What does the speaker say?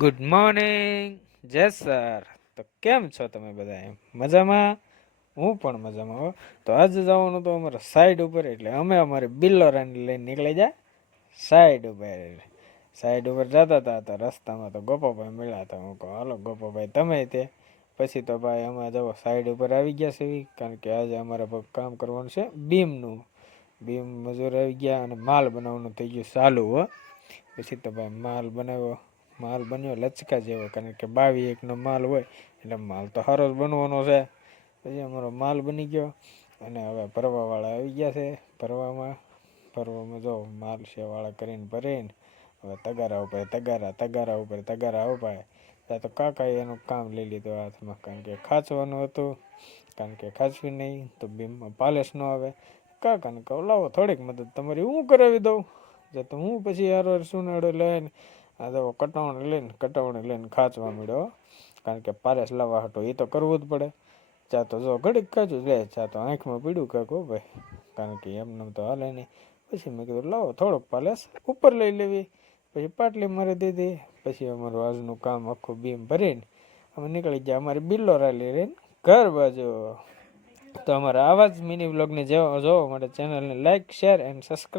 Good morning જય sir. તો કેમ છો તમે બધા? એમ મજામાં? હું પણ મજામાં હો. તો આજે જવાનું તો અમારે સાઈડ ઉપર, એટલે અમે અમારી બિલ્લોરાની લઈને નીકળી જાય સાઈડ ઉપર. સાઈડ ઉપર જતા હતા તો રસ્તામાં તો ગોપાભાઈ મળ્યા હતા. હું કહું હાલો ગોપાભાઈ તમે તે. પછી તો ભાઈ અમે જવો સાઈડ ઉપર આવી ગયા છે, કારણ કે આજે અમારે કામ કરવાનું છે બીમનું. બીમ મજૂર આવી ગયા અને માલ બનાવવાનું થઈ ગયું ચાલુ હો. પછી તો ભાઈ માલ બન્યો લચકા જેવો, કારણ કે 22 માલ હોય એટલે માલ તો સારો જ બનવાનો છે. પછી અમારો માલ બની ગયો અને હવે ભરવાવાળા આવી ગયા છે. ભરવામાં જો માલ શેવાળા ભરીને હવે તગારા ઉપર તગારા ઉપર ત્યાં તો કાકાએ એનું કામ લઈ લીધું હાથમાં, કારણ કે ખાંચવાનું હતું. કારણ કે ખાંચવી નહીં તો બીમમાં પાલિશ ન આવે. કાકાને કહું લાવો થોડીક મદદ તમારી હું કરાવી દઉં. તો હું પછી યાર સુનાડો લઈને આ તો કટાવણી લઈને ખાંચવા મળ્યો, કારણ કે પારેસ લાવવા હતો એ તો કરવું જ પડે. ચા તો જો ઘડીક ખાચું લે, ચા તો આંખમાં પીડ્યું કાંક હો ભાઈ, કારણ કે એમને તો હાલે નહીં. પછી મેં કીધું લાવો થોડોક પાલેસ ઉપર લઈ લેવી. પછી પાટલી મારી દીધી. પછી અમારું આજનું કામ આખું બીમ ભરીને અમે નીકળી ગયા અમારી બિલ્લોરા લઈને ઘર બાજુ. તો અમારા આવા જ મિની વ્લોગને જોવા માટે ચેનલને લાઈક, શેર એન્ડ સબસ્ક્રાઈબ